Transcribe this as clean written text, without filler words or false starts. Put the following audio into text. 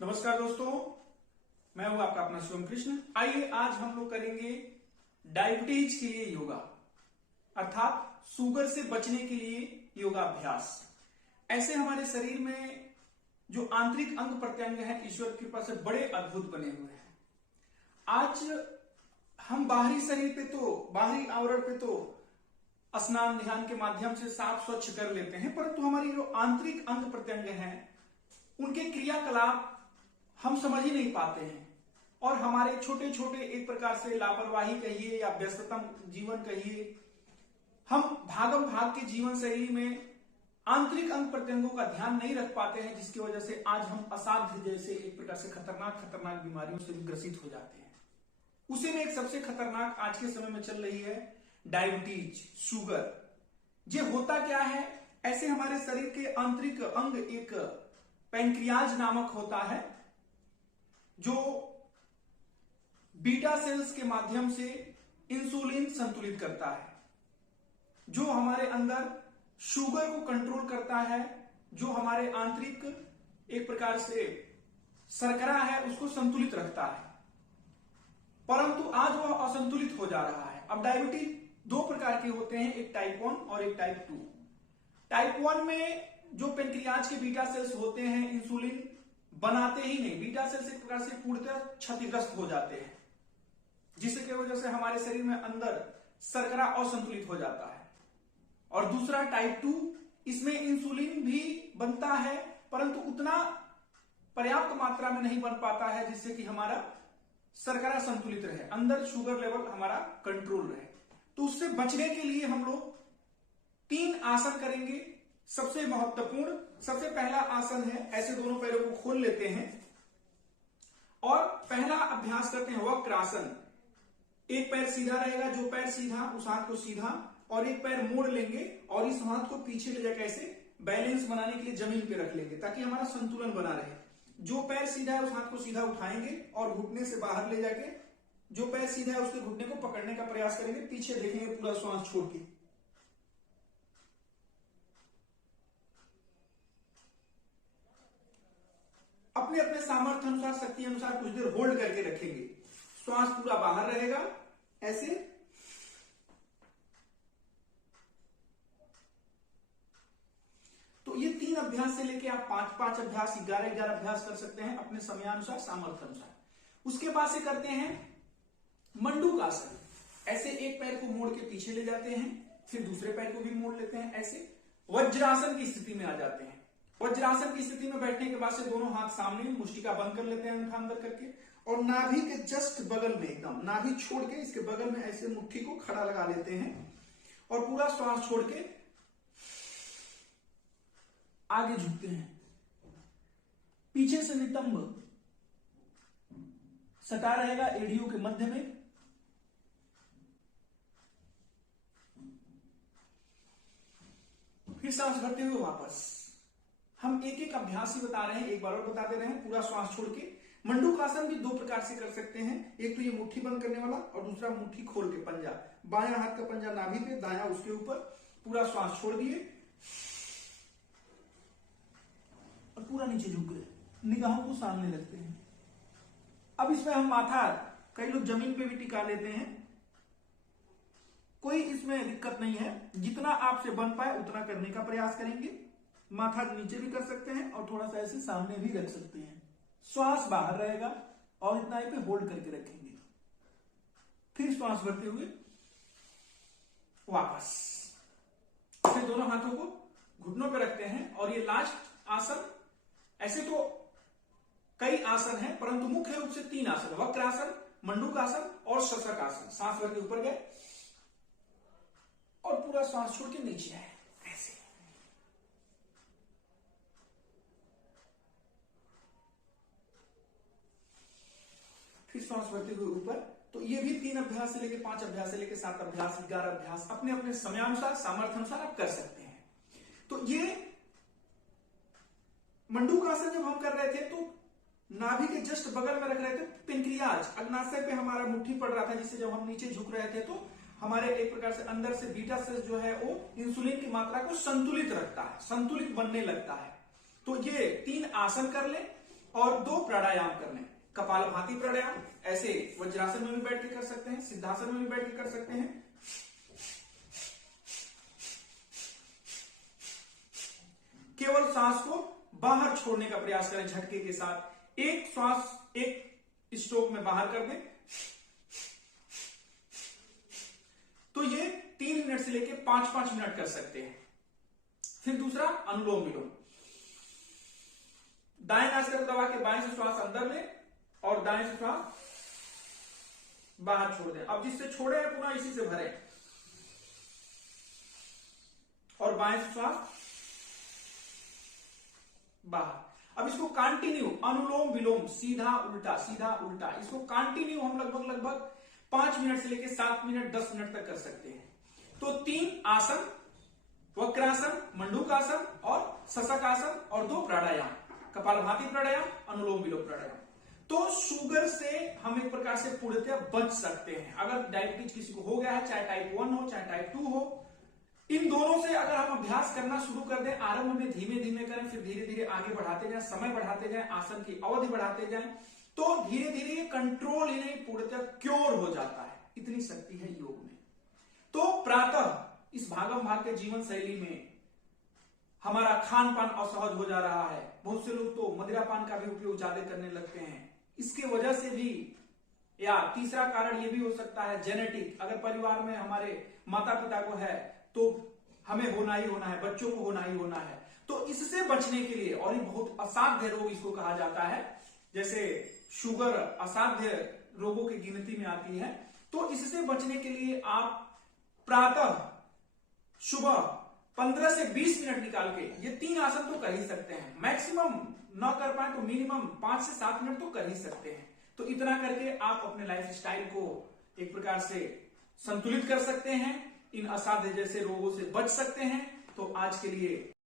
नमस्कार दोस्तों, मैं हूं आपका अपना शिवम कृष्ण। आइए आज हम लोग करेंगे डायबिटीज के लिए योगा, अर्थात शुगर से बचने के लिए योगाभ्यास। ऐसे हमारे शरीर में जो आंतरिक अंग प्रत्यंग हैं ईश्वर की कृपा से बड़े अद्भुत बने हुए हैं। आज हम बाहरी शरीर पे तो बाहरी आवरण पे तो स्नान ध्यान के माध्यम से साफ स्वच्छ कर लेते हैं, परंतु हमारी जो आंतरिक अंग प्रत्यंग हैं उनके क्रियाकलाप हम समझ ही नहीं पाते हैं और हमारे छोटे छोटे एक प्रकार से लापरवाही कहिए या व्यस्ततम जीवन कहिए, हम भागम भाग के जीवन शैली में आंतरिक अंग प्रत्यंगों का ध्यान नहीं रख पाते हैं, जिसकी वजह से आज हम असाध्य जैसे एक प्रकार से खतरनाक बीमारियों से ग्रसित हो जाते हैं। उसी में एक सबसे खतरनाक आज के समय में चल रही है डायबिटीज, शुगर। ये होता क्या है? ऐसे हमारे शरीर के आंतरिक अंग एक पैंक्रियाज नामक होता है जो बीटा सेल्स के माध्यम से इंसुलिन संतुलित करता है, जो हमारे अंदर शुगर को कंट्रोल करता है, जो हमारे आंतरिक एक प्रकार से शर्करा है उसको संतुलित रखता है। परंतु आज वह असंतुलित हो जा रहा है। अब डायबिटीज दो प्रकार के होते हैं, एक टाइप 1 और एक टाइप 2। टाइप 1 में जो पेनक्रियाज के बीटा सेल्स होते हैं इंसुलिन बनाते ही नहीं, बीटा सेल्स एक प्रकार से पूर्णतः क्षतिग्रस्त हो जाते हैं, जिसके वजह से हमारे शरीर में अंदर शर्करा असंतुलित हो जाता है। और दूसरा टाइप 2, इसमें इंसुलिन भी बनता है परंतु उतना पर्याप्त मात्रा में नहीं बन पाता है जिससे कि हमारा शर्करा संतुलित रहे, अंदर शुगर लेवल हमारा कंट्रोल रहे। तो उससे बचने के लिए हम लोग 3 आसन करेंगे। सबसे महत्वपूर्ण, सबसे पहला आसन है, ऐसे दोनों पैरों को खोल लेते हैं और पहला अभ्यास करते हैं वक्रासन। एक पैर सीधा रहेगा, जो पैर सीधा उस हाथ को सीधा और एक पैर मोड़ लेंगे और इस हाथ को पीछे ले जाकर ऐसे बैलेंस बनाने के लिए जमीन पे रख लेंगे ताकि हमारा संतुलन बना रहे। जो पैर सीधा है उस हाथ को सीधा उठाएंगे और घुटने से बाहर ले जाके जो पैर सीधा है उसके घुटने को पकड़ने का प्रयास करेंगे, पीछे देखेंगे पूरा श्वास छोड़ के। अपने अपने सामर्थ्य अनुसार, शक्ति अनुसार कुछ देर होल्ड करके रखेंगे। श्वास पूरा बाहर रहेगा ऐसे। तो ये 3 अभ्यास से लेके आप 5-5 अभ्यास, 11-11 अभ्यास कर सकते हैं अपने समयानुसार, सामर्थ्य अनुसार। उसके बाद से करते हैं मंडूकासन। ऐसे एक पैर को मोड़ के पीछे ले जाते हैं, फिर दूसरे पैर को भी मोड़ लेते हैं, ऐसे वज्रासन की स्थिति में आ जाते हैं। वज्रासन की स्थिति में बैठने के बाद से दोनों हाथ सामने, मुष्टिका बंद कर लेते हैं अंगूठा अंदर करके और नाभि के जस्ट बगल में, एकदम नाभि छोड़ के इसके बगल में ऐसे मुट्ठी को खड़ा लगा लेते हैं और पूरा श्वास छोड़ के आगे झुकते हैं। पीछे से नितंब सटा रहेगा एड़ियों के मध्य में। फिर सांस भरते हुए वापस। हम एक एक अभ्यास ही बता रहे हैं, एक बार और बता दे रहे हैं। पूरा श्वास छोड़ के मंडूकासन भी 2 प्रकार से कर सकते हैं, एक तो ये मुट्ठी बंद करने वाला और दूसरा मुट्ठी खोल के पंजा, बायां हाथ का पंजा नाभि पे, दायां उसके ऊपर, पूरा श्वास छोड़ दिए और पूरा नीचे झुक गए, निगाहों को सामने रखते हैं। अब इसमें हम माथा, कई लोग जमीन पे भी टिका लेते हैं, कोई इसमें दिक्कत नहीं है। जितना आपसे बन पाए उतना करने का प्रयास करेंगे। माथा नीचे भी कर सकते हैं और थोड़ा सा ऐसे सामने भी रख सकते हैं। श्वास बाहर रहेगा और इतना ही पे होल्ड करके रखेंगे। फिर श्वास भरते हुए वापस। फिर दोनों हाथों को घुटनों पे रखते हैं और ये लास्ट आसन। ऐसे तो कई आसन हैं परंतु मुख्य रूप से 3 आसन, वक्रासन, मंडूकासन और शशकासन। सांस भर के ऊपर गए और पूरा सांस छोड़ के नीचे आए, ऐसे। फिर सांस भरते हुए ऊपर। तो ये भी 3 अभ्यास से लेके 5 अभ्यास से लेके 7 अभ्यास, 11 अभ्यास अपने अपने समयानुसार, सामर्थ्य अनुसार आप कर सकते हैं। तो ये मंडूकासन जब हम कर रहे थे तो नाभि के जस्ट बगल में रख रहे थे, पेनक्रियाज, अग्नाशय पे हमारा मुट्ठी पड़ रहा था, जिससे जब हम नीचे झुक रहे थे तो हमारे एक प्रकार से अंदर से बीटा सेल्स जो है वो इंसुलिन की मात्रा को संतुलित रखता है, संतुलित बनने लगता है। तो ये 3 आसन कर ले और 2 प्राणायाम करने। कपालभाति प्राणायाम, ऐसे वज्रासन में भी बैठ के कर सकते हैं, सिद्धासन में भी बैठ के कर सकते हैं। केवल सांस को बाहर छोड़ने का प्रयास करें झटके के साथ। एक श्वास एक स्ट्रोक में बाहर कर दें। तो ये 3 मिनट से लेकर 5-5 मिनट कर सकते हैं। फिर दूसरा अनुलोम विलोम। दाएं नासिका दबा के बाएं से श्वास अंदर लें और दाएं से श्वास बाहर छोड़ दें। अब जिससे छोड़े हैं पुनः इसी से भरें और बाएं से श्वास बाहर। अब इसको कंटिन्यू अनुलोम विलोम, सीधा उल्टा सीधा उल्टा, इसको कंटिन्यू हम लगभग 5 मिनट से लेकर 7 मिनट 10 मिनट तक कर सकते हैं। तो 3 आसन, वक्रासन, मंडूकासन और शशकासन और 2 प्राणायाम, कपालभाति प्राणायाम, अनुलोम विलोम प्राणायाम। तो शुगर से हम एक प्रकार से पूर्णतः बच सकते हैं। अगर डायबिटीज किसी को हो गया है, चाहे टाइप 1 हो चाहे टाइप 2 हो, इन दोनों से अगर हम अभ्यास करना शुरू कर दें, आरंभ में धीमे धीमे करें, फिर धीरे धीरे आगे बढ़ाते जाएं, समय बढ़ाते जाएं, आसन की अवधि बढ़ाते जाएं, तो धीरे धीरे ये कंट्रोल ही नहीं पूर्णतः क्योर हो जाता है। इतनी शक्ति है योग में। तो प्रातः इस भागम भाग के जीवन शैली में हमारा खान पान असहज हो जा रहा है। बहुत से लोग तो मदिरा पान का भी उपयोग ज्यादा करने लगते हैं। इसके वजह से भी, या तीसरा कारण ये भी हो सकता है जेनेटिक। अगर परिवार में हमारे माता पिता को है तो हमें होना ही होना है, बच्चों को होना ही होना है। तो इससे बचने के लिए, और ये बहुत असाध्य रोग इसको कहा जाता है, जैसे शुगर असाध्य रोगों की गिनती में आती है। तो इससे बचने के लिए आप प्रातः सुबह 15 से 20 मिनट निकाल के ये 3 आसन तो कर ही सकते हैं। मैक्सिमम न कर पाए तो मिनिमम 5 से 7 मिनट तो कर ही सकते हैं। तो इतना करके आप अपने लाइफ स्टाइल को एक प्रकार से संतुलित कर सकते हैं, इन असाध्य जैसे रोगों से बच सकते हैं। तो आज के लिए